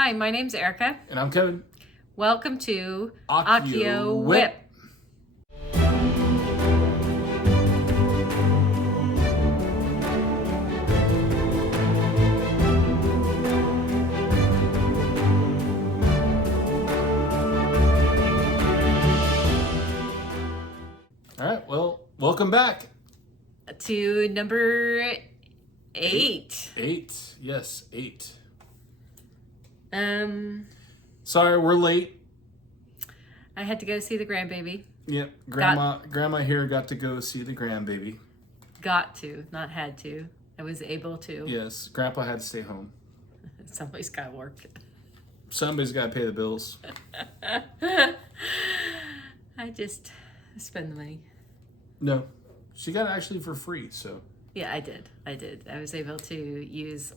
Hi, my name's Erica. And I'm Kevin. Welcome to Accio WIP. All right, well, welcome back. To number 8. 8, yes, 8. Sorry, we're late. I had to go see the grandbaby. Yep, Grandma here got to go see the grandbaby. Got to, not had to. I was able to. Yes, Grandpa had to stay home. Somebody's got to work. Somebody's got to pay the bills. I just spend the money. No, she got it actually for free, so. Yeah, I did. I was able to use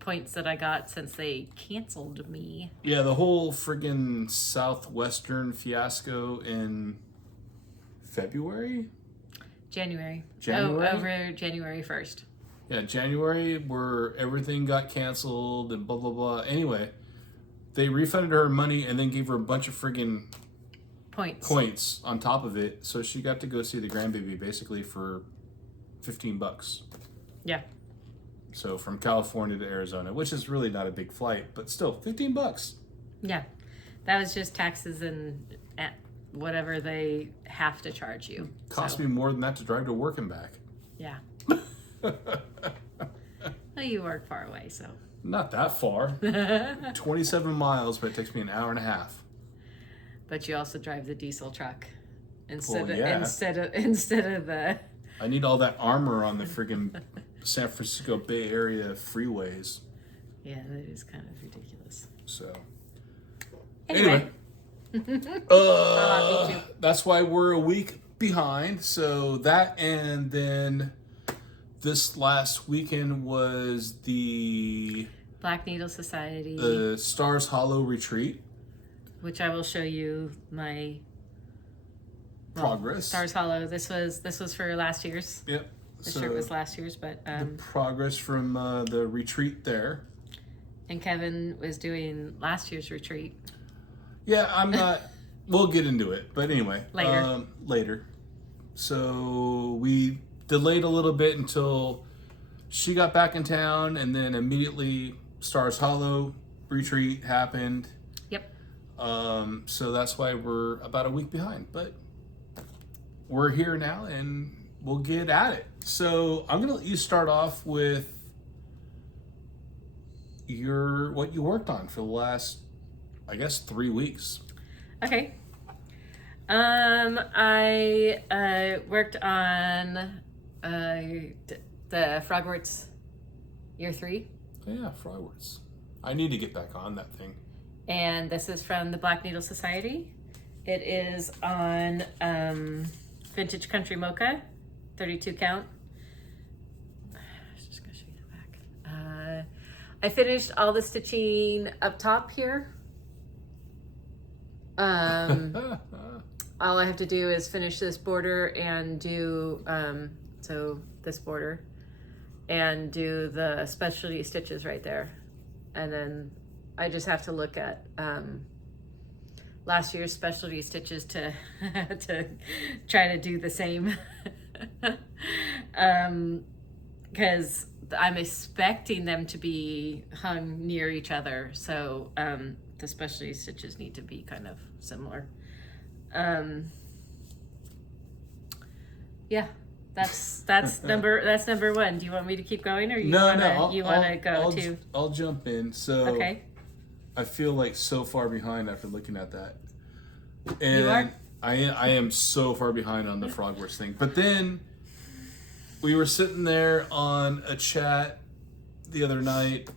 points that I got since they canceled me. Yeah, the whole friggin' Southwestern fiasco in February? January. January? Oh, over January 1st. Yeah, January, where everything got canceled and blah, blah, blah. Anyway, they refunded her money and then gave her a bunch of friggin' points on top of it. So she got to go see the grandbaby basically for $15. Yeah. So from California to Arizona, which is really not a big flight, but still $15. Yeah. That was just taxes and whatever they have to charge you. Cost me more than that to drive to work and back. Yeah. Well, you work far away, so. Not that far. 27 miles, but it takes me an hour and a half. But you also drive the diesel truck Well, instead of the. I need all that armor on the friggin' San Francisco Bay Area freeways. Yeah, that is kind of ridiculous. So. Anyway. That's why we're a week behind. So that, and then this last weekend was the Black Needle Society. The Stars Hollow retreat. Which I will show you my progress. Stars Hollow. This was for last year's. Yep. This shirt was last year's, but the progress from the retreat there. And Kevin was doing last year's retreat. Yeah, I'm not. We'll get into it, but anyway, later. So we delayed a little bit until she got back in town, and then immediately Stars Hollow retreat happened. Yep. So that's why we're about a week behind, but we're here now, and we'll get at it. So I'm gonna let you start off with what you worked on for the last, I guess, 3 weeks. Okay. I worked on the Frogwarts year 3. Yeah, Frogwarts. I need to get back on that thing. And this is from the Black Needle Society. It is on Vintage Country Mocha, 32 count. I was just gonna show you the back. I finished all the stitching up top here. All I have to do is finish this border and do this border and do the specialty stitches right there, and then I just have to look at last year's specialty stitches to to try to do the same, because I'm expecting them to be hung near each other, so the specialty stitches need to be kind of similar. Yeah, that's number 1. Do you want me to keep going, or you want to go too? I'll jump in. So okay. I feel like so far behind after looking at that. And you are? I am so far behind on the Frogwarts thing. But then we were sitting there on a chat the other night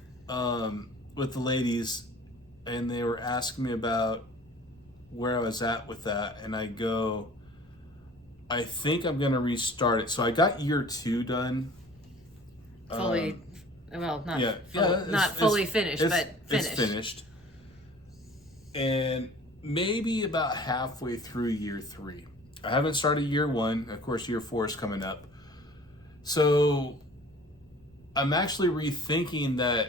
with the ladies, and they were asking me about where I was at with that, and I go, I think I'm gonna restart it. So I got year 2 done. Fully, not fully finished, but finished. It's finished. And maybe about halfway through year 3. I haven't started year 1. Of course, year 4 is coming up. So I'm actually rethinking that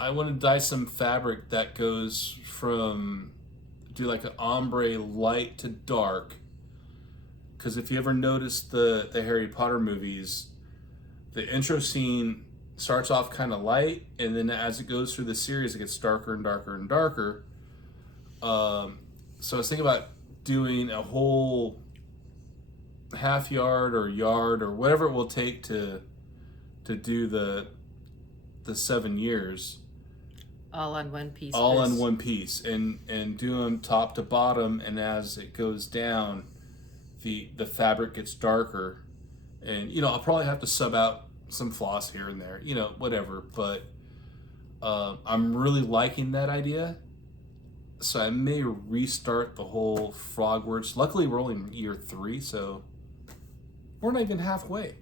I want to dye some fabric that goes from, do like an ombre light to dark. Because if you ever noticed the Harry Potter movies, the intro scene starts off kind of light, and then as it goes through the series, it gets darker and darker and darker. So I was thinking about doing a whole half yard or whatever it will take to do the 7 years. All on one piece. All on one piece, and do them top to bottom, and as it goes down, the fabric gets darker, and I'll probably have to sub out some floss here and there, whatever. But I'm really liking that idea, so I may restart the whole Frogwarts. Luckily, we're only in year 3, so we're not even halfway,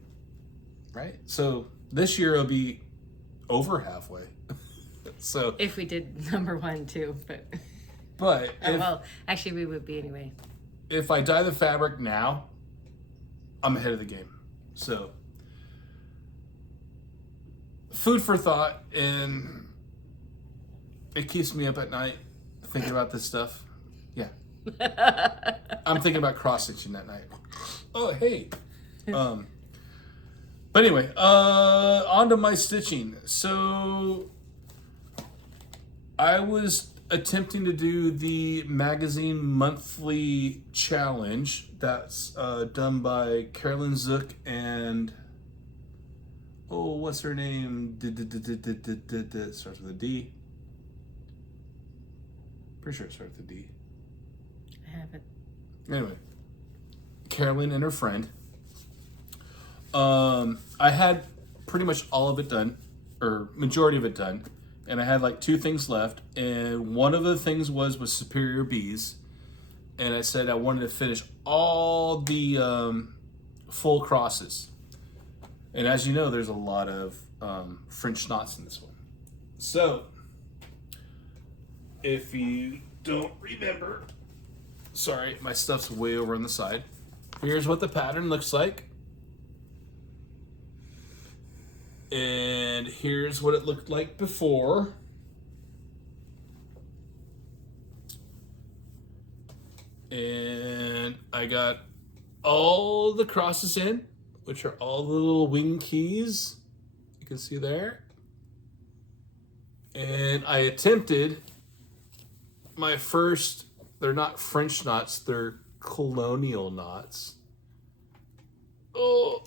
right? So this year it'll be over halfway. So if we did number 1 too, but well, actually we would be anyway. If I dye the fabric now, I'm ahead of the game. So food for thought, and it keeps me up at night thinking about this stuff. Yeah. I'm thinking about cross-stitching that night. Oh, hey. But anyway, on to my stitching. So I was attempting to do the magazine monthly challenge that's done by Carolyn Zook and what's her name? It starts with a D. Pretty sure it starts with a D. I haven't. Anyway, Carolyn and her friend. I had pretty much all of it done, or majority of it done, and I had like 2 things left, and one of the things was Superior Bees, and I said I wanted to finish all the full crosses. And as you know, there's a lot of French knots in this one. So, if you don't remember, sorry, my stuff's way over on the side. Here's what the pattern looks like. And here's what it looked like before. And I got all the crosses in, which are all the little wing keys you can see there. And I attempted my first, they're not French knots, they're colonial knots. Oh,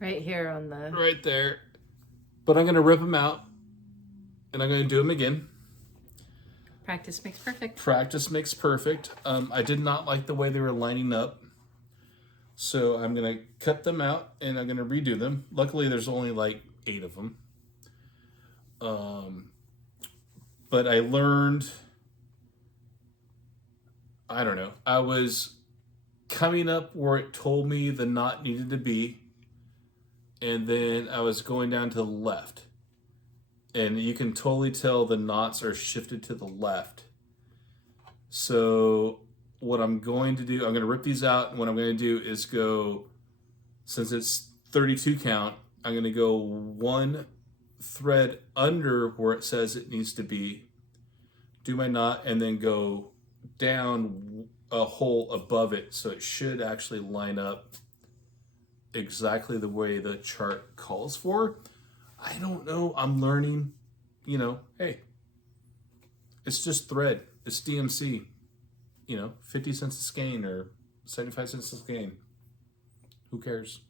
right here on the... Right there. But I'm going to rip them out, and I'm going to do them again. Practice makes perfect. Practice makes perfect. I did not like the way they were lining up, so I'm going to cut them out, and I'm going to redo them. Luckily, there's only like 8 of them. But I learned, I don't know, I was coming up where it told me the knot needed to be, and then I was going down to the left, and you can totally tell the knots are shifted to the left. So what I'm going to do, I'm going to rip these out, and what I'm going to do is go, since it's 32 count, I'm going to go 1 thread under where it says it needs to be, do my knot, and then go down a hole above it, so it should actually line up exactly the way the chart calls for. I don't know. I'm learning. Hey, it's just thread. It's DMC. 50 cents a skein or 75 cents a skein. Who cares?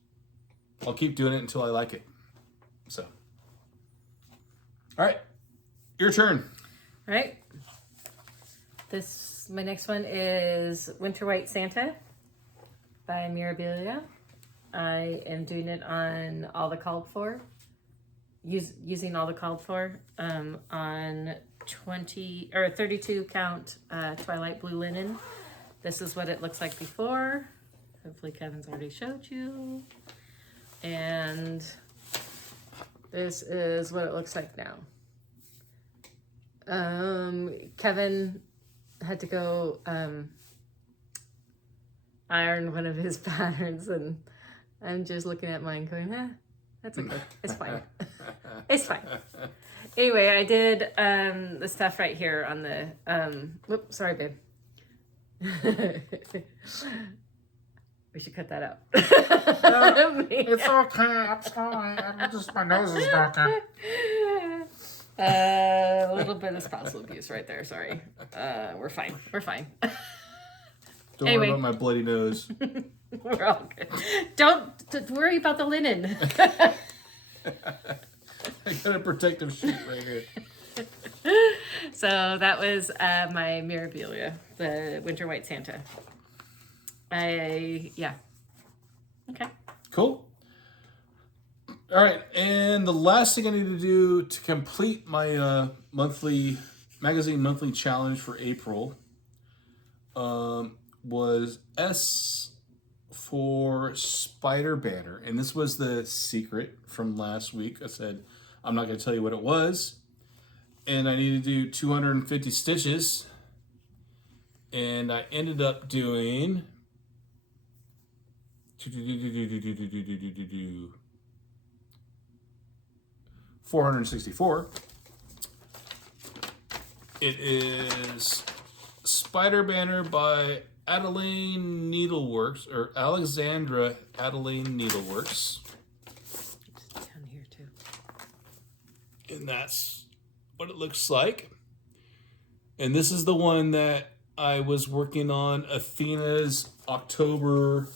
I'll keep doing it until I like it. So, all right, your turn. All right. My next one is Winter White Santa by Mirabilia. I am doing it on all the called for, using all the called for on 32 count Twilight blue linen. This is what it looks like before. Hopefully Kevin's already showed you. And this is what it looks like now. Kevin had to go iron one of his patterns, and I'm just looking at mine going, that's okay, it's fine. It's fine. Anyway, I did the stuff right here on the, whoops, sorry, babe. We should cut that out. It's okay. I'm sorry. My nose is broken. A little bit of spousal abuse right there. Sorry. We're fine. We're fine. Don't Anyway. worry about my bloody nose. We're all good. Don't worry about the linen. I got a protective sheet right here. So that was my Mirabilia, the Winter White Santa. Yeah. Okay. Cool. All right, and the last thing I need to do to complete my magazine monthly challenge for April was S for Spider Banner, and this was the secret from last week. I said I'm not going to tell you what it was, and I needed to do 250 stitches, and I ended up doing 464. It is Spider Banner by Adelaide NeedleWorks, or Alessandra Adelaide NeedleWorks. It's down here too. And that's what it looks like. And this is the one that I was working on Athena's October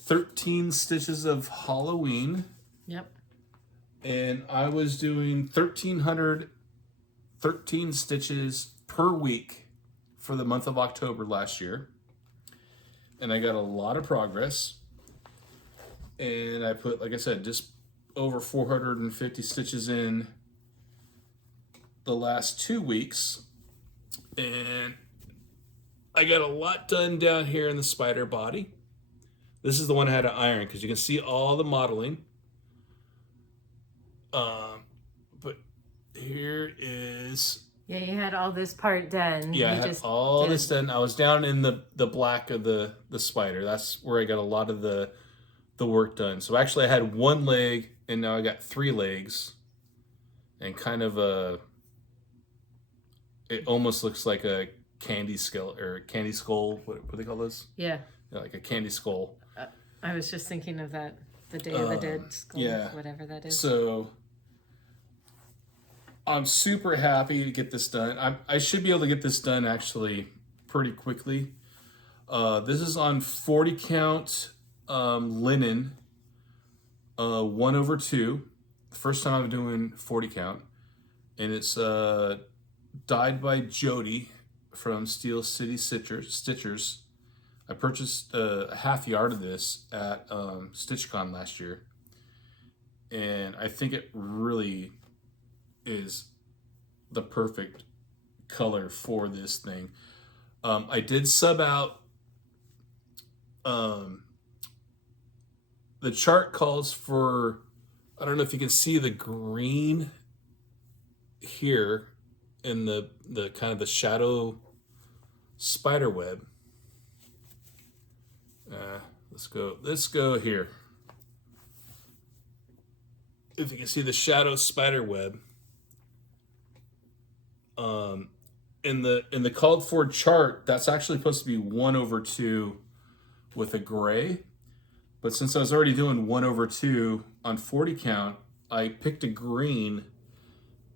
13 Stitches of Halloween. Yep. And I was doing 1,313 stitches per week for the month of October last year. And I got a lot of progress. And I put, like I said, just over 450 stitches in the last 2 weeks. And I got a lot done down here in the spider body. This is the one I had to iron because you can see all the modeling. But here is... Yeah, you had all this part done. Yeah, I You had just all did- this done. I was down in the black of the spider. That's where I got a lot of the work done. So actually I had one leg, and now I got 3 legs. And kind of it almost looks like a candy skull, or candy skull. What do they call those? Yeah. Yeah, like a candy skull. I was just thinking of that. The Day of the Dead skull, yeah. whatever that is. So I'm super happy to get this done. I should be able to get this done actually pretty quickly. This is on 40 count linen, 1/2. The first time I'm doing 40 count, and it's dyed by Jody from Steel City Stitchers. I purchased a half yard of this at StitchCon last year, and I think it really is the perfect color for this thing. I did sub out. The chart calls for, I don't know if you can see the green here in the kind of the shadow spider web. Let's go here. If you can see the shadow spider web, in the called for chart, that's actually supposed to be 1/2 with a gray. But since I was already doing 1/2 on 40 count, I picked a green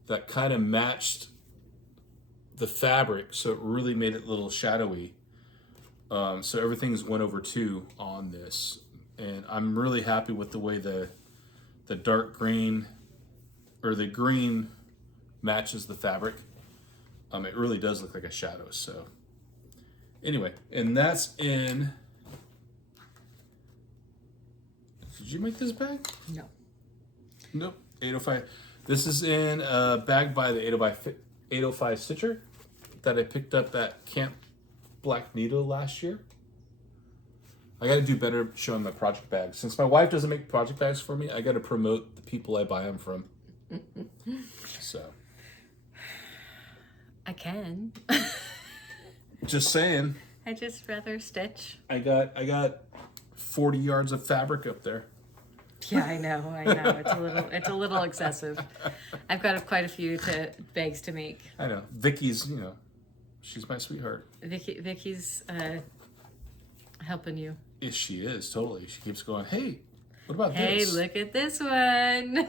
that kind of matched the fabric, so it really made it a little shadowy. So everything's 1/2 on this, and I'm really happy with the way the dark green, or the green, matches the fabric. It really does look like a shadow. So anyway, and that's in. Did you make this bag? No. Nope. 805. This is in a bag by the 805 Stitcher that I picked up at Camp Black Needle last year. I got to do better showing my project bags. Since my wife doesn't make project bags for me, I got to promote the people I buy them from. So. I can. Just saying. I just rather stitch. I got 40 yards of fabric up there. Yeah, I know. It's a little excessive. I've got quite a few bags to make. I know. Vicky's, she's my sweetheart. Vicky's helping you. Yes, she is, totally. She keeps going, hey, what about Hey, this? look at this one.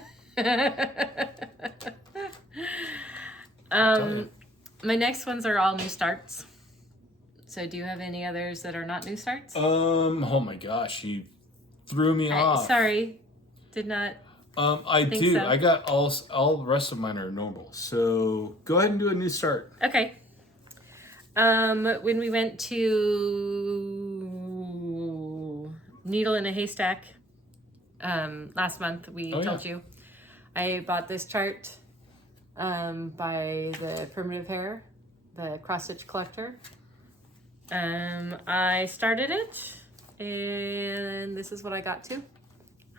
My next ones are all new starts. So do you have any others that are not new starts? Oh my gosh, you threw me off. Sorry, did not. I do. So. I got all the rest of mine are normal. So go ahead and do a new start. Okay. When we went to Needle in a Haystack last month, we told you I bought this chart by the Primitive Hare, the cross stitch collector. I started it, and this is what I got to.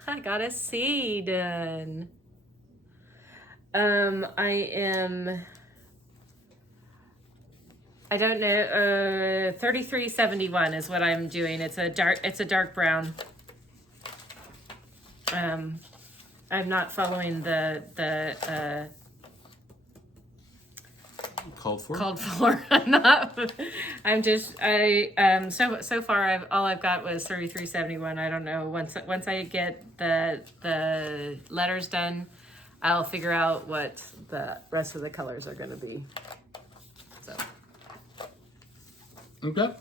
I got a C done. I don't know, 3371 is what I'm doing. It's a dark brown. I'm not following the Called for? I'm not. So far all I've got was 3371. I don't know. Once I get the letters done, I'll figure out what the rest of the colors are going to be. So. Okay.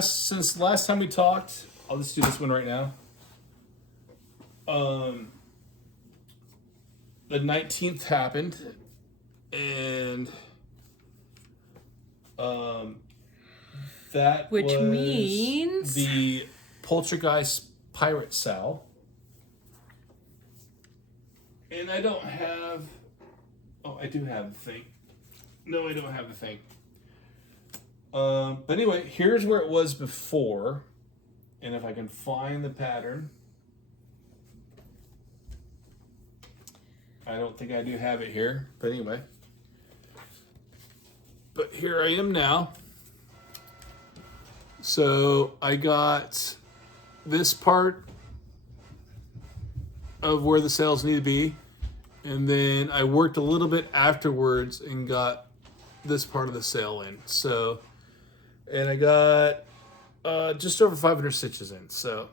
Since last time we talked, I'll just do this one right now. The 19th happened, and that which was means the Poltergeist Pirate Sal. And I don't have. Oh, I do have the thing. No, I don't have the thing. But anyway, here's where it was before, and if I can find the pattern. I don't think I do have it here, but anyway. But here I am now. So I got this part of where the sails need to be, and then I worked a little bit afterwards and got this part of the sail in. So, and I got just over 500 stitches in. So.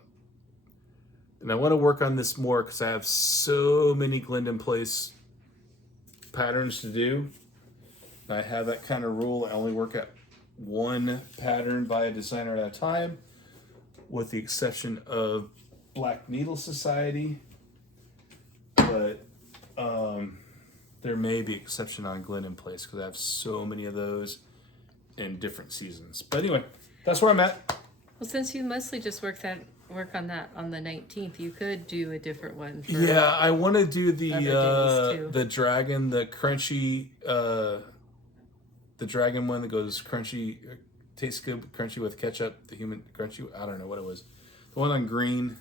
And I want to work on this more because I have so many Glendon Place patterns to do. I have that kind of rule. I only work at one pattern by a designer at a time, with the exception of Black Needle Society. But there may be exception on Glendon Place because I have so many of those in different seasons. But anyway, that's where I'm at. Well, since you mostly just work on that on the 19th, you could do a different one. Yeah, I want to do the dragon, the crunchy, the dragon one that goes crunchy, tastes good, crunchy with ketchup. The human crunchy, I don't know what it was. The one on green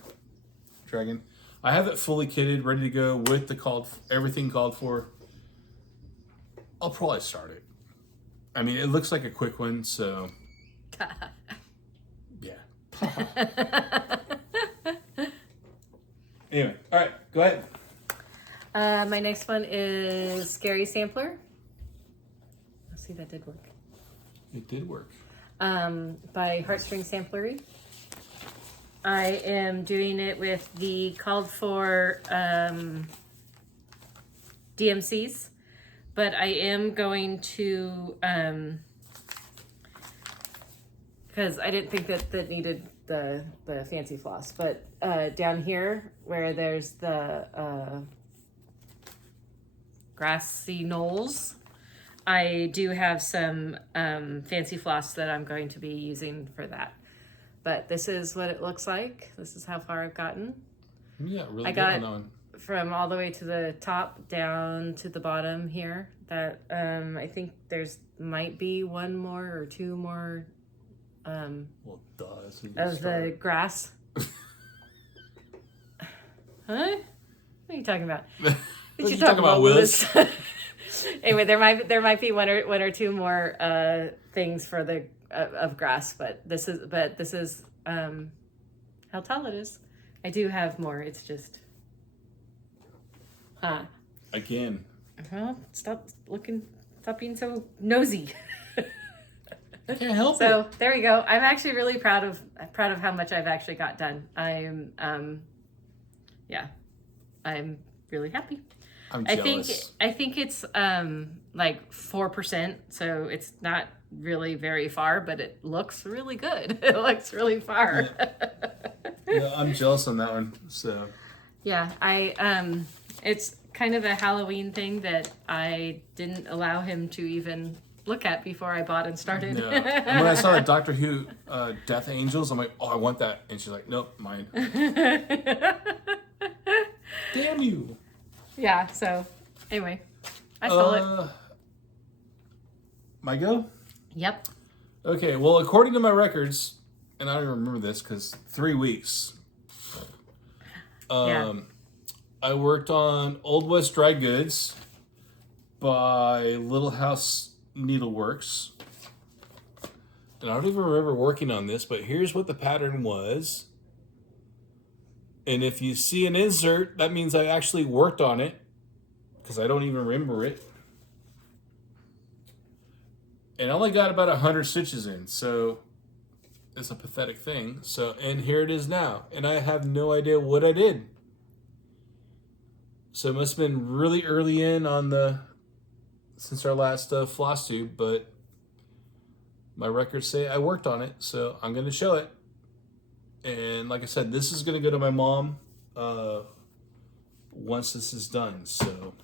dragon. I have it fully kitted, ready to go with the everything called for. I'll probably start it. I mean, it looks like a quick one, so yeah. Anyway, all right, go ahead. My next one is Scary Sampler. Let's see, that did work. It did work. By Heartstring Samplery. I am doing it with the called for DMCs, but I am going to, because I didn't think that needed the fancy floss, but down here where there's the grassy knolls, I do have some fancy floss that I'm going to be using for that. But this is what it looks like. This is how far I've gotten. Yeah, really. I got from all the way to the top down to the bottom here. That I think there's might be one more or two more of the grass. Huh? What are you talking about? What you talking about, Willis? Anyway, there might be one or two more things for the of grass, but this is how tall it is. I do have more. It's just... Again. Well, stop being so nosy. I can't help it. So there you go. I'm actually really proud of how much I've actually got done. I'm really happy. I'm jealous. I think it's like 4%, so it's not really very far, but it looks really good. It looks really far. Yeah, I'm jealous on that one. So yeah, it's kind of a Halloween thing that I didn't allow him to even look at before I bought and started. no. And when I saw the Doctor Who Death Angels, I'm like, oh, I want that. And she's like, nope, mine. Damn you. Yeah, so anyway, I stole it. My go? Yep. Okay, well, according to my records, and I don't even remember this because 3 weeks. I worked on Old West Dry Goods by Little House NeedleWorks. And I don't even remember working on this, but here's what the pattern was. And if you see an insert, that means I actually worked on it because I don't even remember it. And I only got about 100 stitches in, so it's a pathetic thing. So, and here it is now. And I have no idea what I did. So it must have been really early in on since our last floss tube, but my records say I worked on it, so I'm going to show it. And like I said, this is going to go to my mom once this is done. So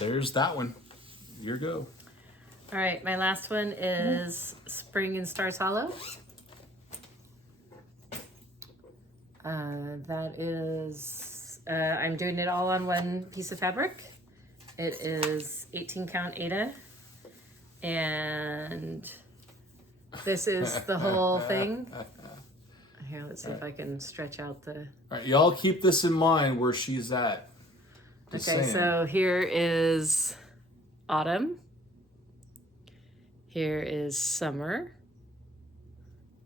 there's that one. Your go. All right, my last one is Spring in Stars Hollow. That is, I'm doing it all on one piece of fabric. It is 18 count Aida. And this is the whole thing. Here, let's see if I can stretch out the... All right, y'all keep this in mind where she's at. Just okay, saying. So here is autumn. Here is summer.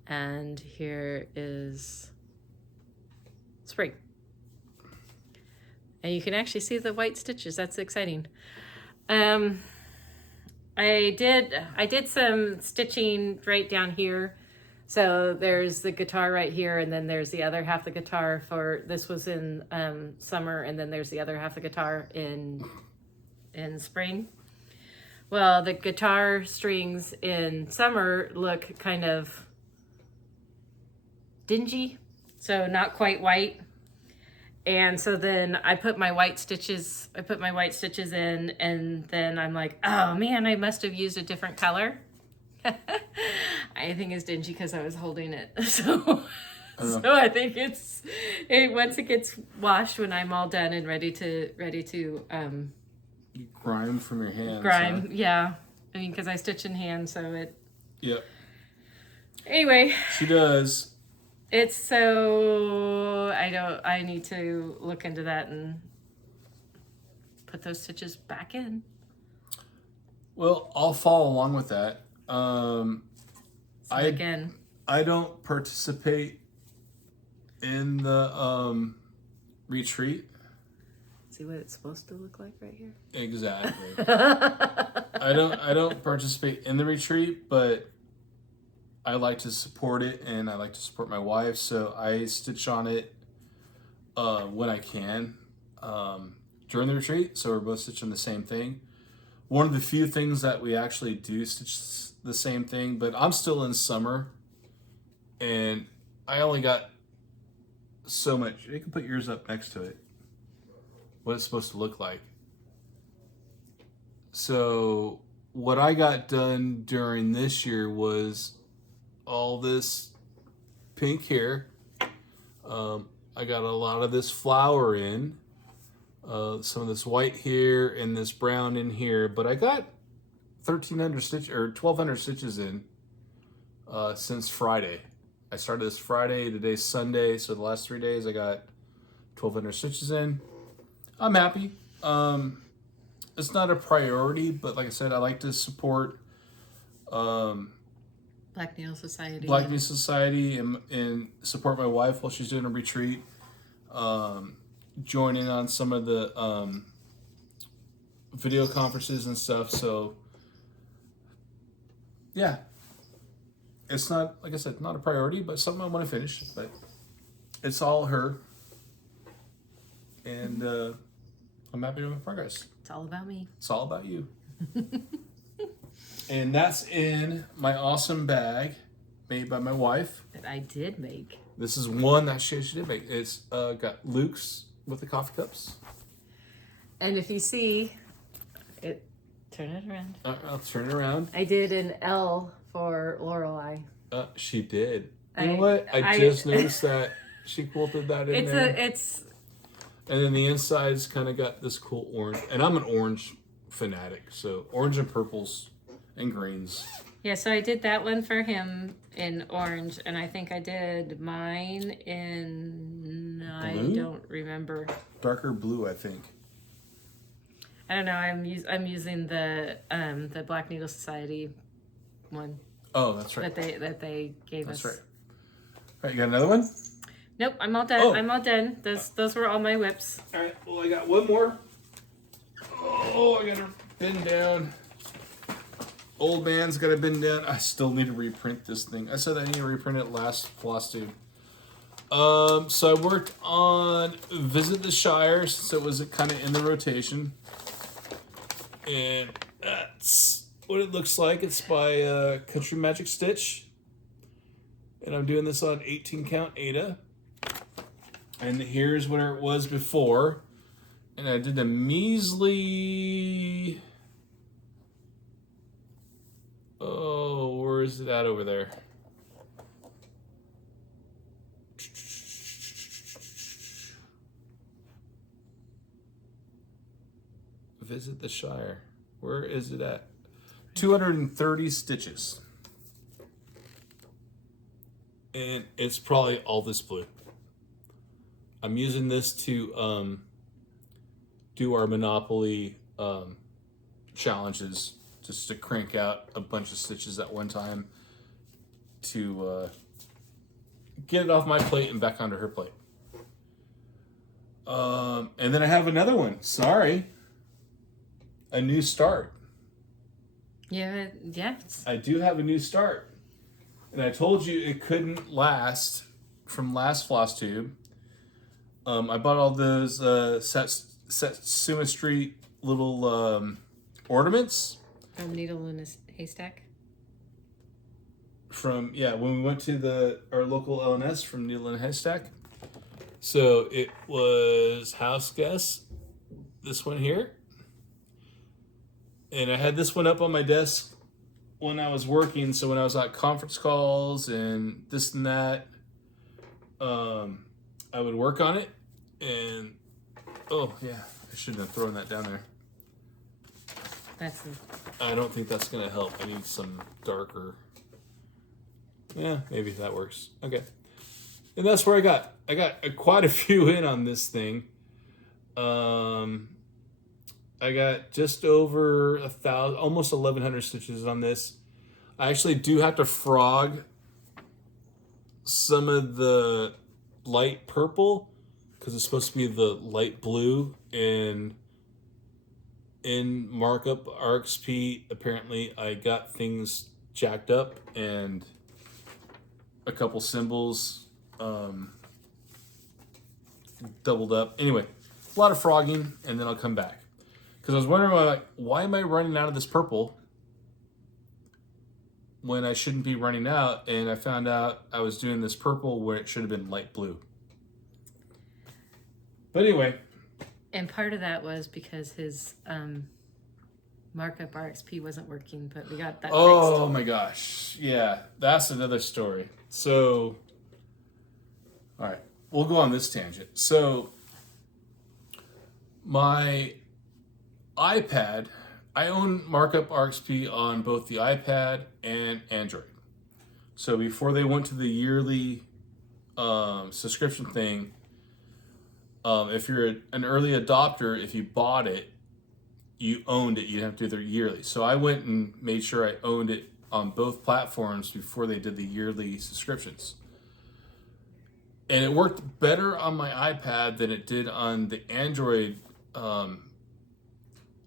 And here is spring. And you can actually see the white stitches. That's exciting. I did some stitching right down here. So there's the guitar right here, and then there's the other half of the guitar for, this was in summer, and then there's the other half of the guitar in spring. Well, the guitar strings in summer look kind of dingy, so not quite white. And so then I put my white stitches in, and then I'm like, oh man, I must have used a different color. I think it's dingy because I was holding it. So I think once it gets washed, when I'm all done and ready to you grime from your hands. grime, huh? yeah. I mean, because I stitch in hand, so it. Yep. Anyway. She does. It's so, I need to look into that and put those stitches back in. Well, I'll follow along with that. Again, I don't participate in the retreat. see what it's supposed to look like right here? Exactly. I don't participate in the retreat, but I like to support it, and I like to support my wife, so I stitch on it when I can during the retreat, so we're both stitching the same thing. One of the few things that we actually do stitch the same thing, but I'm still in summer, and I only got so much. You can put yours up next to it, what it's supposed to look like. So what I got done during this year was all this pink here. I got a lot of this flower in, some of this white here, and this brown in here. But I got 1,300 stitches or 1,200 stitches in since Friday. I started this Friday. Today's Sunday, so the last 3 days I got 1,200 stitches in. I'm happy. It's not a priority, but like I said, I like to support Black Needle Society. Black Needle Society and support my wife while she's doing a retreat. Joining on some of the video conferences and stuff. So, yeah. It's not, like I said, not a priority, but something I want to finish. But it's all her. And I'm happy with my progress. It's all about me. It's all about you. And that's in my awesome bag made by my wife. That I did make. This is one that she did make. It's got Luke's with the coffee cups. And if you see it, turn it around. I'll turn it around. I did an L for Lorelei. She did. You know what? I just noticed that she quilted that in there. And then the inside's kind of got this cool orange. And I'm an orange fanatic, so orange and purples and greens. Yeah, so I did that one for him in orange, and I think I did mine in Blue? I don't remember. Darker blue, I think. I don't know. I'm using the Black Needle Society one. Oh, that's right. That they gave us. That's right. All right, you got another one? Nope, I'm all done. Oh. I'm all done. Those were all my whips. All right. Well, I got one more. Oh, I gotta bend down. Old man's gotta bend down. I still need to reprint this thing. I said I need to reprint it last Flosstube. So I worked on Visit the Shire since it was kind of in the rotation, and that's what it looks like. It's by Country Magic Stitche, and I'm doing this on 18 count Aida. And here's where it was before. And I did a measly... Oh, where is it at over there? Visit the Shire. Where is it at? 230 stitches. And it's probably all this blue. I'm using this to do our Monopoly challenges, just to crank out a bunch of stitches at one time to get it off my plate and back onto her plate. And then I have another one. Sorry. A new start. Yeah. I do have a new start. And I told you it couldn't last from last Flosstube. I bought all those Satsuma Street little ornaments. From Needle in a Haystack. When we went to our local LNS from Needle in a Haystack. So it was house guest, this one here. And I had this one up on my desk when I was working. So when I was on conference calls and this and that, I would work on it. And, oh yeah, I shouldn't have thrown that down there. I don't think that's going to help. I need some darker. Yeah, maybe that works. Okay. And that's where I got quite a few in on this thing. I got just over 1,000, almost 1,100 stitches on this. I actually do have to frog some of the light purple because it's supposed to be the light blue, and in markup RXP, apparently I got things jacked up and a couple symbols doubled up. Anyway, a lot of frogging, and then I'll come back. Because I was wondering, why am I running out of this purple when I shouldn't be running out? And I found out I was doing this purple where it should have been light blue. But anyway. And part of that was because his markup RXP wasn't working, but we got that fixed. Oh my gosh. Yeah, that's another story. So, all right, we'll go on this tangent. So, my iPad, I own markup RXP on both the iPad and Android. So before they went to the yearly subscription thing, if you're an early adopter, if you bought it, you owned it. You have to do it yearly. So I went and made sure I owned it on both platforms before they did the yearly subscriptions. And it worked better on my iPad than it did on the Android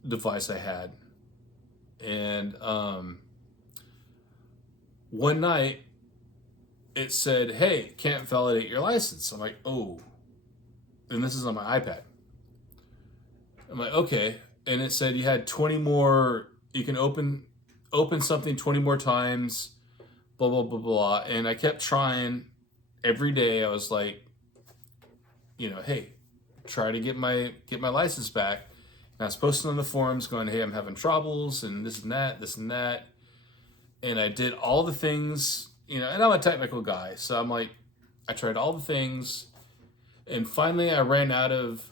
device I had. And one night it said, hey, can't validate your license. I'm like, oh. And this is on my iPad. I'm like, okay. And it said you had 20 more, you can open something 20 more times, blah, blah, blah, blah. And I kept trying every day. I was like, hey, try to get my license back. And I was posting on the forums going, hey, I'm having troubles and this and that. And I did all the things, and I'm a technical guy. So I'm like, I tried all the things. And finally I ran out of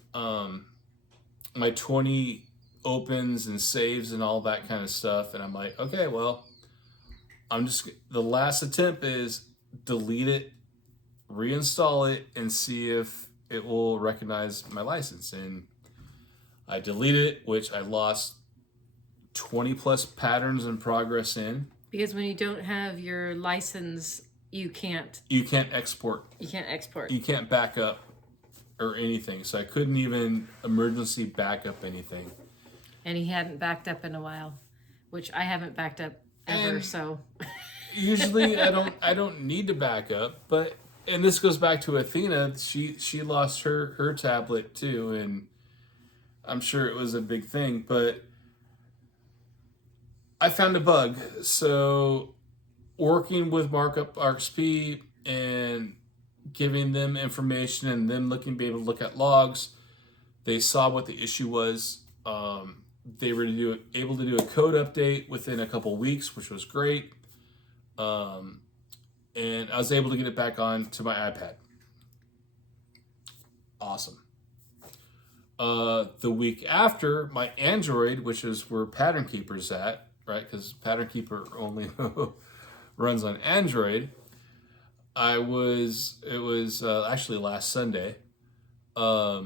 my 20 opens and saves and all that kind of stuff. And I'm like, okay, well, the last attempt is delete it, reinstall it, and see if it will recognize my license. And I deleted it, which I lost 20 plus patterns in progress in. Because when you don't have your license, you can't export. You can't export. You can't back up or anything. So I couldn't even emergency back up anything. And he hadn't backed up in a while, which I haven't backed up ever. And so usually I don't need to back up, and this goes back to Athena. She lost her tablet too, and I'm sure it was a big thing, but I found a bug. So working with Markup RxP and giving them information and them be able to look at logs, they saw what the issue was. They were able to do a code update within a couple weeks, which was great. And I was able to get it back on to my iPad. Awesome. The week after, my Android, which is where Pattern Keeper's at, right? Because Pattern Keeper only runs on Android. It was actually last Sunday. I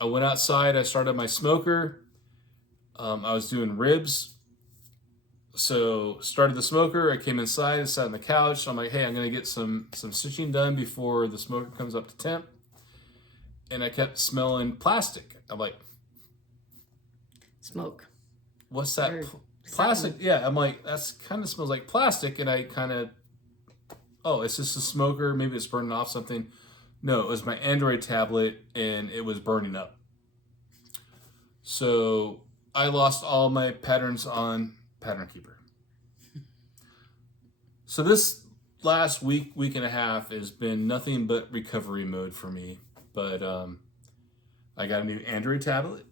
went outside. I started my smoker. I was doing ribs. So started the smoker. I came inside, sat on the couch. I'm like, hey, I'm going to get some stitching done before the smoker comes up to temp. And I kept smelling plastic. I'm like, smoke. What's that? Plastic? Yeah, I'm like, that's kind of smells like plastic. And I kind of, it's just a smoker. Maybe it's burning off something. No, it was my Android tablet and it was burning up. So I lost all my patterns on Pattern Keeper. So this last week and a half has been nothing but recovery mode for me. But I got a new Android tablet.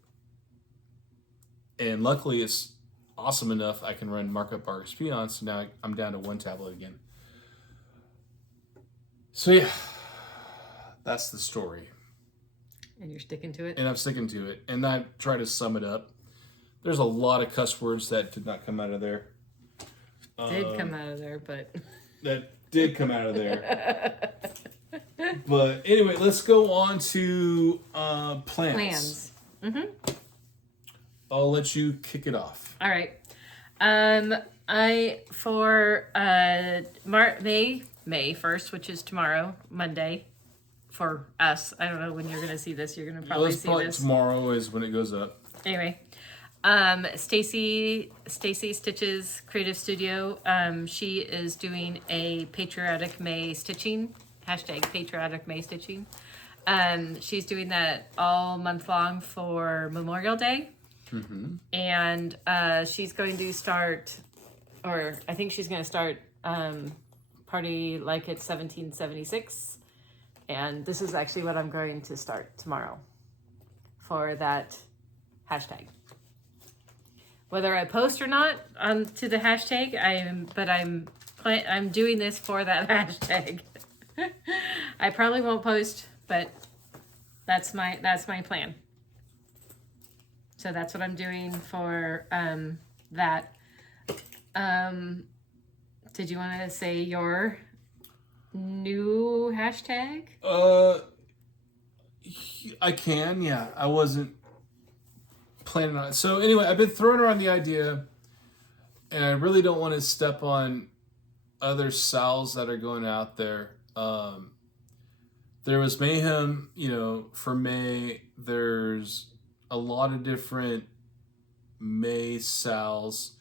And luckily it's awesome enough I can run Markup RxP on. So now I'm down to one tablet again. So yeah, that's the story. And you're sticking to it? And I'm sticking to it. And I try to sum it up. There's a lot of cuss words that did not come out of there. Did come out of there, but... That did come out of there. But anyway, let's go on to plans. Mm-hmm. I'll let you kick it off. All right. For May 1st, which is tomorrow, Monday, for us. I don't know when you're going to see this. You're going to probably see this. Tomorrow is when it goes up. Anyway, Stacy Stitches Creative Studio. She is doing a Patriotic May stitching. #Patriotic May stitching. She's doing that all month long for Memorial Day. Mm-hmm. And she's going to start, or I think she's going to start Party Like It's 1776. And this is actually what I'm going to start tomorrow for that hashtag. Whether I post or not to the hashtag, I'm doing this for that hashtag. I probably won't post, but that's my plan. So that's what I'm doing for that. Did you want to say your new hashtag? I can, yeah. I wasn't planning on it. So anyway, I've been throwing around the idea, and I really don't want to step on other SALs that are going out there. There was Mayhem, for May. There's a lot of different May SALs.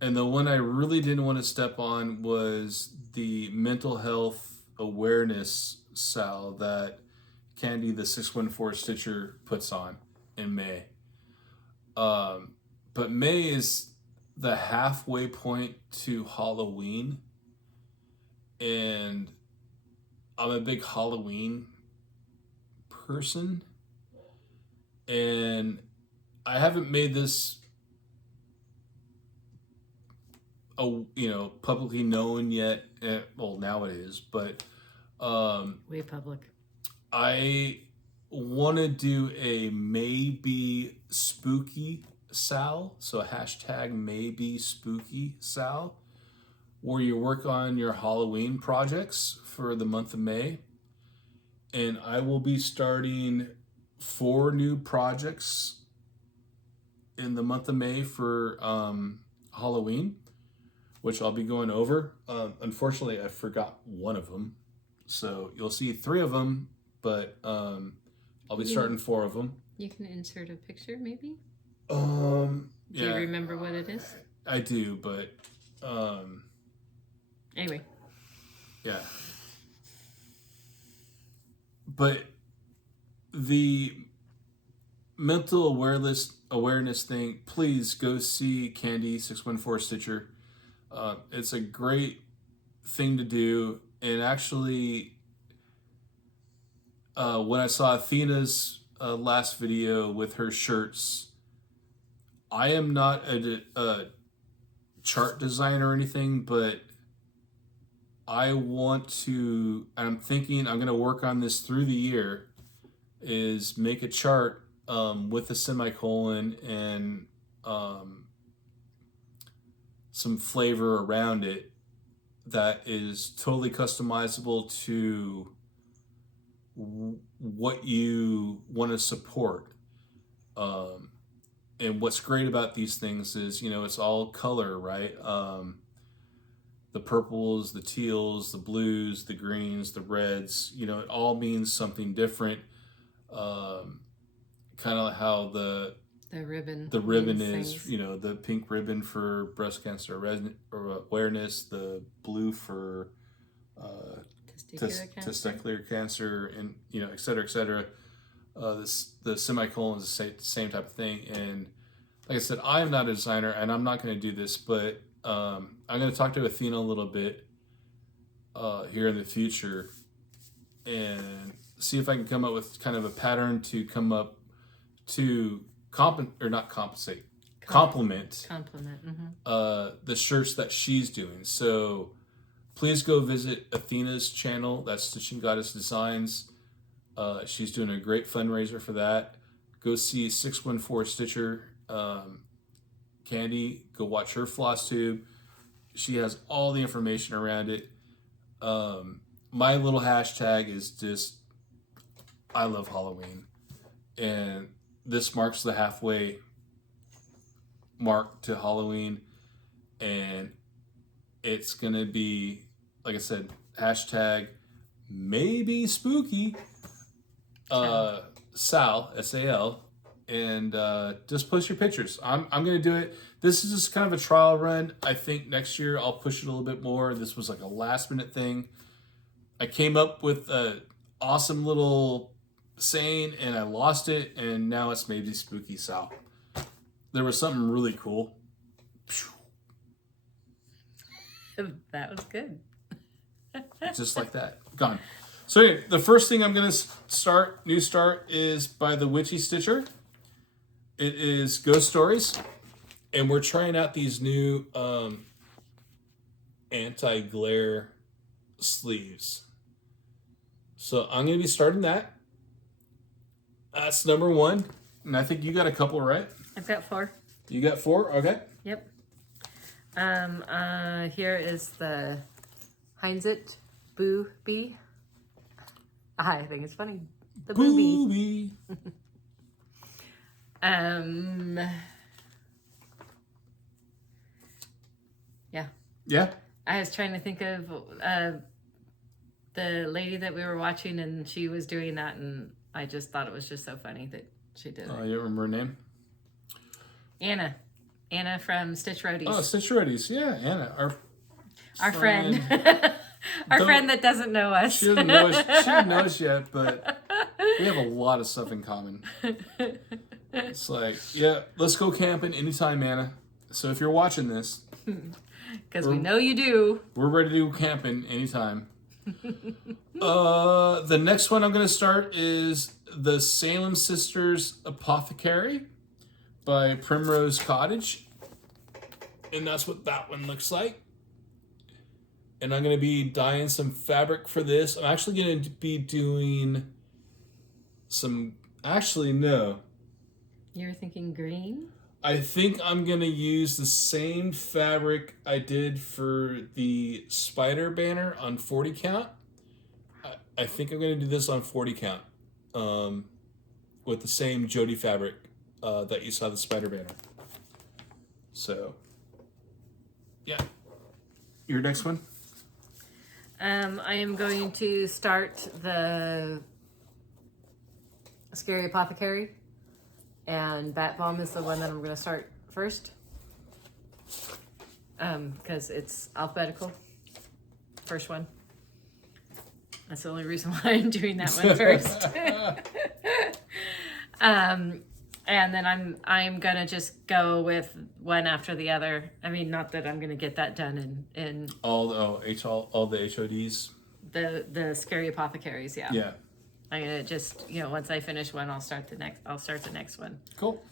And the one I really didn't want to step on was the mental health awareness SAL that Candy, the 614 Stitcher, puts on in May. But May is the halfway point to Halloween. And I'm a big Halloween person. And I haven't made this publicly known yet. Well, now it is, but way public. I want to do a maybe spooky SAL, so hashtag maybe spooky SAL, where you work on your Halloween projects for the month of May. And I will be starting 4 new projects in the month of May for Halloween, which I'll be going over. Unfortunately, I forgot one of them. So you'll see 3 of them, but I'll be starting 4 of them. You can insert a picture, maybe? Yeah. Do you remember what it is? I do, but... Anyway. Yeah. But the mental awareness thing, please go see Candy 614 Stitcher. It's a great thing to do. And actually, when I saw Athena's last video with her shirts, I am not a chart designer or anything, but I'm thinking I'm going to work on this through the year, is make a chart with a semicolon and some flavor around it that is totally customizable to what you want to support. And what's great about these things is, it's all color, right? The purples, the teals, the blues, the greens, the reds, it all means something different. Kind of how the ribbon is, things. The pink ribbon for breast cancer awareness, the blue for testicular cancer, and et cetera, et cetera. The semicolon is the same type of thing. And like I said, I am not a designer, and I'm not going to do this, but I'm going to talk to Athena a little bit here in the future and see if I can come up with kind of a pattern to come up to complement the shirts that she's doing. So please go visit Athena's channel. That's Stitching Goddess Designs. She's doing a great fundraiser for that. Go see 614 Stitcher. Candy, go watch her floss tube. She has all the information around it. My little hashtag is just, I love Halloween. And this marks the halfway mark to Halloween. And it's going to be, like I said, hashtag maybe spooky. Sal, S-A-L. And just post your pictures. I'm going to do it. This is just kind of a trial run. I think next year I'll push it a little bit more. This was like a last minute thing. I came up with an awesome little saying and I lost it, and now it's maybe spooky Sal. There was something really cool. That was good. Just like that. Gone. So anyway, the first thing I'm going to start is by the Witchy Stitcher. It is Ghost Stories. And we're trying out these new anti-glare sleeves. So I'm going to be starting that. That's number 1. And I think you got a couple, right? I've got 4. You got 4? Okay. Yep. Here is the Heinzit Boo Bee. I think it's funny. The Boo Bee. Yeah. Yeah. I was trying to think of the lady that we were watching, and she was doing that, and I just thought it was just so funny that she did it. Oh, you don't remember her name? Anna from Stitch Roadies. Oh, Stitch Roadies. Yeah, Anna. Our friend. Our friend that doesn't know us. She doesn't know us. She doesn't know us yet, but we have a lot of stuff in common. It's like, yeah, let's go camping anytime, Anna. So if you're watching this, because we know you do, we're ready to go camping anytime. The next one I'm going to start is the Salem Sisters Apothecary by Primrose Cottage. And that's what that one looks like. And I'm going to be dyeing some fabric for this. I'm actually going to be doing some... Actually, no. You were thinking green? I think I'm going to use the same fabric I did for the spider banner on 40 count. I think I'm going to do this on 40 count. With the same Jody fabric that you saw the spider banner. So, yeah. Your next one? I am going to start the Scary Apothecary, and Bat Bomb is the one that I'm going to start first, because it's alphabetical. First one. That's the only reason why I'm doing that one first. And then I'm gonna just go with one after the other. I mean, not that I'm gonna get that done in all the HODs. The Scary Apothecaries, yeah. Yeah. I'm gonna just, once I finish one, I'll start the next one. Cool.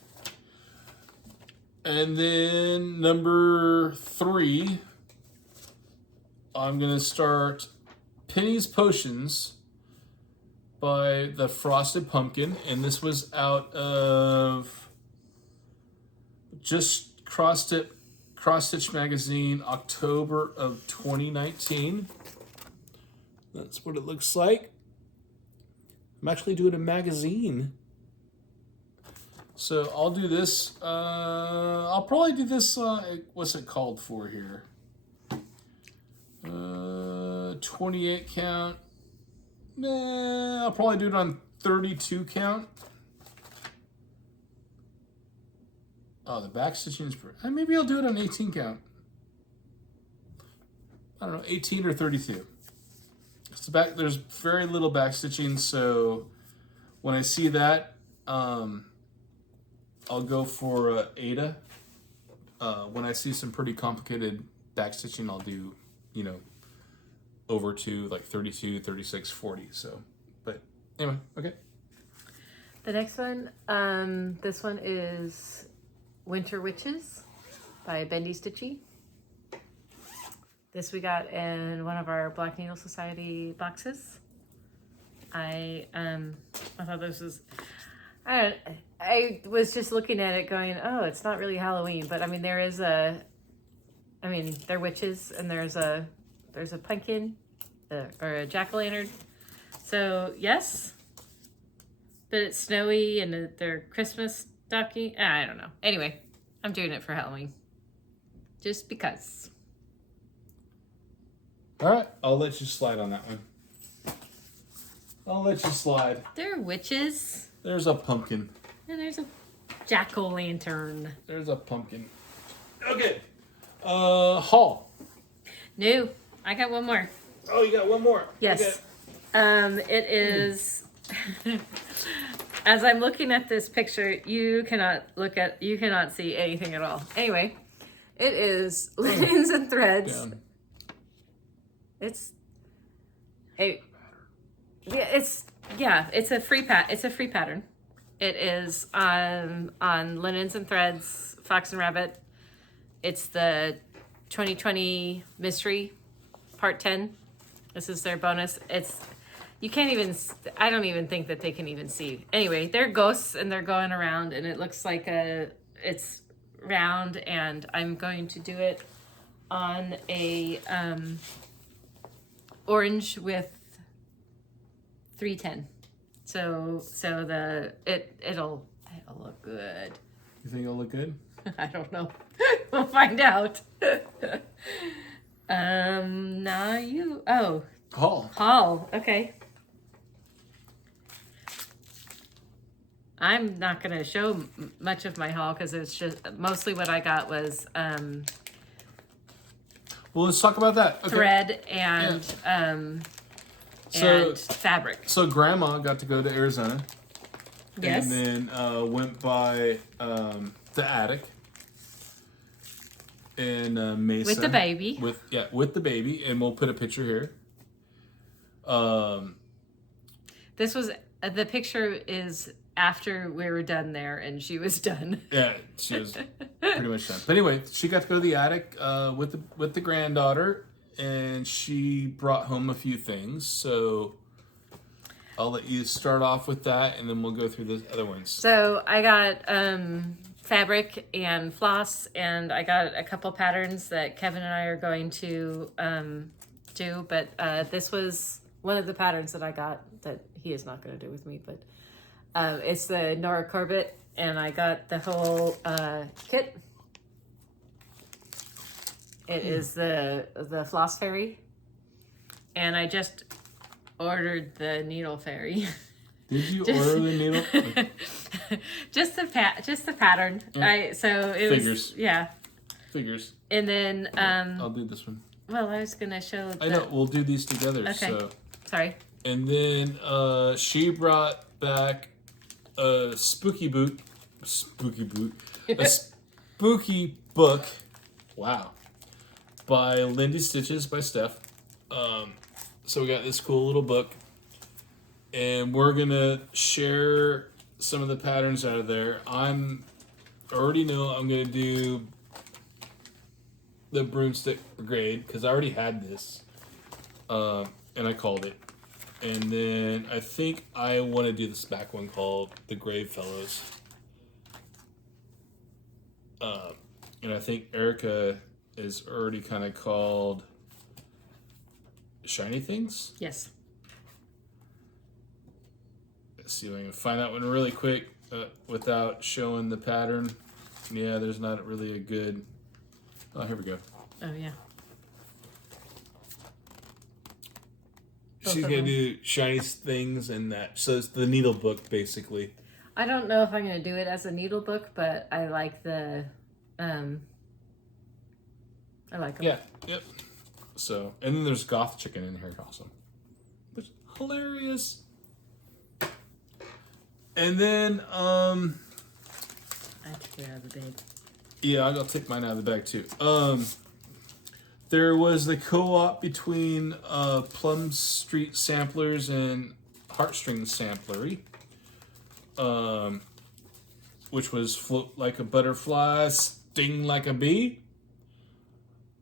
And then number 3, I'm gonna start Penny's Potions by the Frosted Pumpkin, and this was out of just Cross Stitch Magazine, October of 2019. That's what it looks like. I'm actually doing a magazine. So I'll do this. I'll probably do this. What's it called for here? 28 count. I'll probably do it on 32 count. Oh, the back stitching is... Maybe I'll do it on 18 count. I don't know, 18 or 32. There's very little back stitching, so when I see that, I'll go for Aida. When I see some pretty complicated back stitching, I'll do, over to like 32, 36, 40. So, but anyway, okay. The next one, this one is Winter Witches by Bendy Stitchy. This we got in one of our Black Needle Society boxes. I thought this was, I was just looking at it going, oh, it's not really Halloween, but I mean, they're witches, and there's a pumpkin or a jack-o'-lantern. So yes, but it's snowy and they're Christmas stocking. I don't know. Anyway, I'm doing it for Halloween, just because. All right, I'll let you slide on that one. I'll let you slide. They're witches. There's a pumpkin. And there's a jack-o'-lantern. There's a pumpkin. Okay. Haul. No, I got one more. Oh, you got one more. Yes. Okay. It is. As I'm looking at this picture, you cannot see anything at all. Anyway, it is Linens and Threads. Down. It's a free pattern. It is on Linens and Threads, Fox and Rabbit. It's the 2020 Mystery Part 10. This is their bonus. I don't even think that they can even see. Anyway, they're ghosts and they're going around, and it looks like it's round, and I'm going to do it on a orange with 310. So it'll look good. You think it'll look good? I don't know. We'll find out. Now you. Oh, Paul. Okay. I'm not going to show much of my haul because it's just mostly what I got was Well, let's talk about that. Okay. thread and and fabric. So Grandma got to go to Arizona. Yes. And then went by the attic in Mesa. With the baby. With the baby. And we'll put a picture here. This was, the picture is after we were done there and she was done. Yeah, she was pretty much done. But anyway, she got to go to the attic with the granddaughter, and she brought home a few things. So I'll let you start off with that, and then we'll go through the other ones. So I got fabric and floss, and I got a couple patterns that Kevin and I are going to do. But this was one of the patterns that I got that he is not going to do with me, but it's the Nora Corbett, and I got the whole kit. It is the floss fairy, and I just ordered the needle fairy. Did you order the needle? just the pattern. Yeah. So it Figures. was Figures. And then I'll do this one. well, I was gonna show. I know we'll do these together. Okay. So. Sorry. And then she brought back a spooky book. A spooky book. Wow. By Lindy Stitches by Steph. So we got this cool little book. And we're going to share some of the patterns out of there. I already know I'm going to do the broomstick brigade because I already had this. And I called it. And then I think I want to do this back one called the Grave Fellows. And I think Erica is already kind of called Shiny Things. Yes. Let's see if I can find that one really quick without showing the pattern. Yeah, there's not really a good... Oh, here we go. Oh, yeah. She's going to do Shiny Things and that. So it's the needle book, basically. I don't know if I'm going to do it as a needle book, but I like the... I like them. Yeah, yep. So, and then there's Goth Chicken in here also. Which is hilarious. And then, I took it out of the bag. yeah, I'll take mine out of the bag too. There was the co-op between Plum Street Samplers and Heartstring Samplery, which was float like a butterfly, sting like a bee.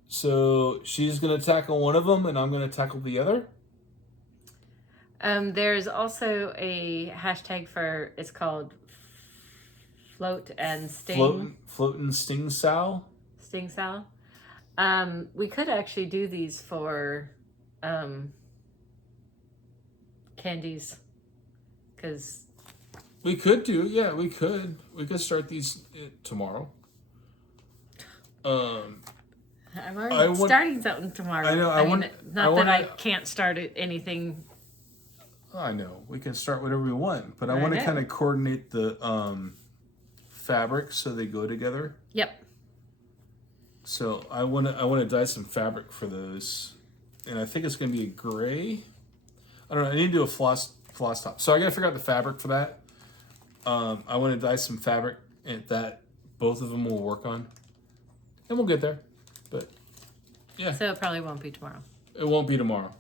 So she's going to tackle one of them, and I'm going to tackle the other. There's also a hashtag for, it's called Float and Sting. Float and Sting Sal. Sting Sal. We could actually do these for candies, because we could do, yeah, we could start these tomorrow. I'm already starting something tomorrow. I know. I can't start anything. I know we can start whatever we want, but I want to kind of coordinate the fabric so they go together. Yep. So I want to dye some fabric for those, and I think it's going to be a gray. I don't know. I need to do a floss top. So I got to figure out the fabric for that. I want to dye some fabric and that both of them will work on, and we'll get there. But yeah. So it probably won't be tomorrow. It won't be tomorrow.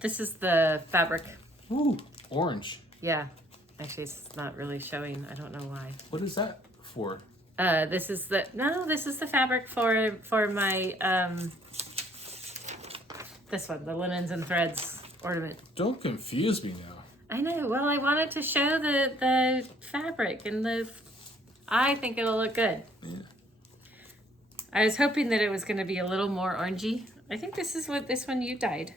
This is the fabric. Ooh, orange. Yeah. Actually, it's not really showing. I don't know why. What is that for? This is the fabric for my this one, the linens and threads ornament. Don't confuse me now. I know. Well, I wanted to show the fabric and I think it'll look good. Yeah. I was hoping that it was going to be a little more orangey. I think this is what this one you dyed.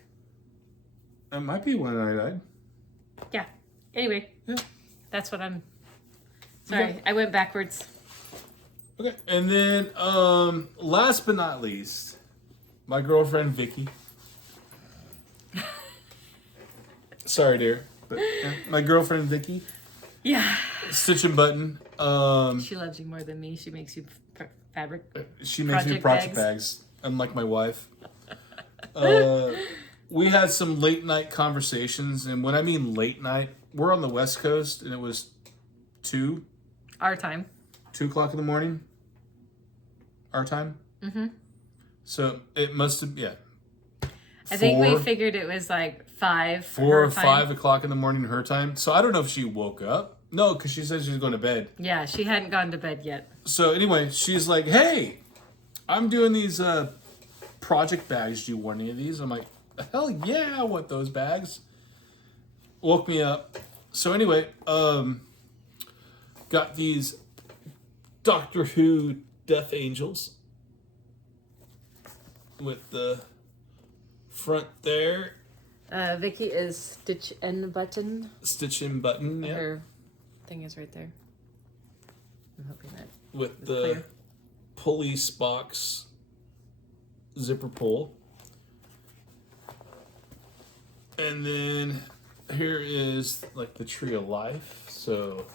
That might be one I dyed. Yeah. Anyway. Yeah. That's what I'm... Sorry, Okay. I went backwards. Okay. And then, last but not least, my girlfriend Vicky. Sorry, dear, but yeah, my girlfriend Vicky. Yeah. Stitch and Button. She loves you more than me. She makes you fabric. She makes me project bags, unlike my wife. We had some late night conversations, and when I mean late night, we're on the West Coast, and it was 2 Our time. 2 o'clock in the morning. Our time. Mm-hmm. So it must have, yeah. I think we figured it was like 5. 4 or 5 o'clock in the morning her time. So I don't know if she woke up. No, because she said she was going to bed. Yeah, she hadn't gone to bed yet. So anyway, she's like, "Hey, I'm doing these project bags. Do you want any of these?" I'm like, "Hell yeah, I want those bags." Woke me up. So anyway, got these Doctor Who Death Angels with the front there. Vicky is Stitch and Button. Stitch and Button, yeah. Her thing is right there. I'm hoping that With the clear. police box zipper pull. And then here is like the Tree of Life. So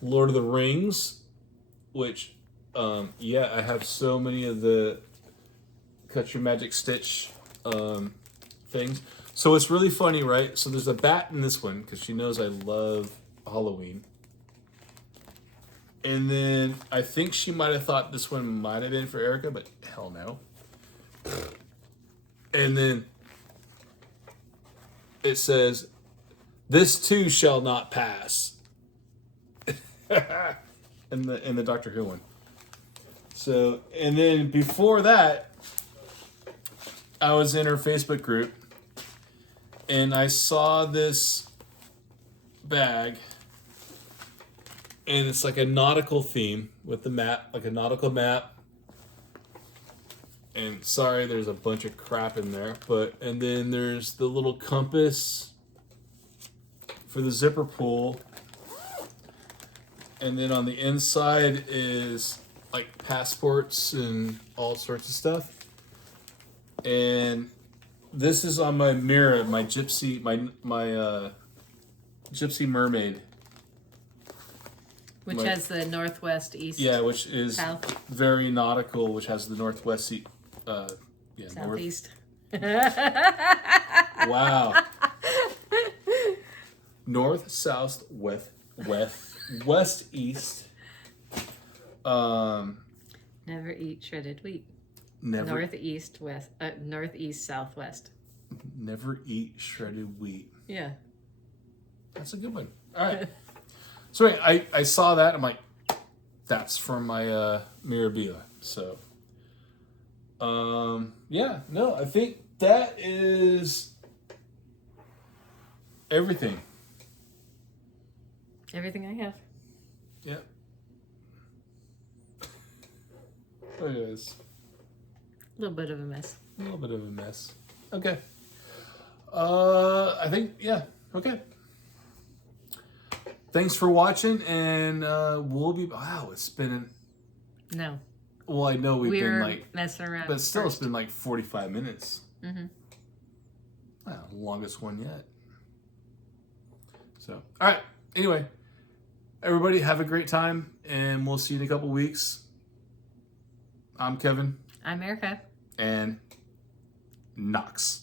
Lord of the Rings, which yeah, I have so many of the Cut Your Magic Stitch things. So it's really funny, right? So there's a bat in this one because she knows I love Halloween. And then I think she might have thought this one might have been for Erica, but hell no. And then it says, "This too shall not pass." in the Doctor Who one. So, and then before that, I was in her Facebook group and I saw this bag, and it's like a nautical theme with the map, like a nautical map. And sorry, there's a bunch of crap in there, and then there's the little compass for the zipper pull. And then on the inside is like passports and all sorts of stuff. And this is on my mirror, my gypsy mermaid. Which has the northwest, east, Yeah, which is south, very nautical, which has the northwest, southeast. Wow. North, south, west, east. Never eat shredded wheat. Never. Northeast, west, northeast, southwest. Never eat shredded wheat. Yeah. That's a good one. All right. So anyway, I saw that. I'm like, that's from my Mirabilia. So, yeah, no, I think that is everything. Everything I have. Yeah. Look at this. A little bit of a mess. A little bit of a mess. Okay. I think, yeah, okay. Thanks for watching, and we'll be... Wow, it's been... No. Well, I know we've been We're like... messing around. But still, first. It's been like 45 minutes. Mm-hmm. Wow, longest one yet. So, all right. Anyway, everybody have a great time, and we'll see you in a couple weeks. I'm Kevin. I'm Erica. And Knox.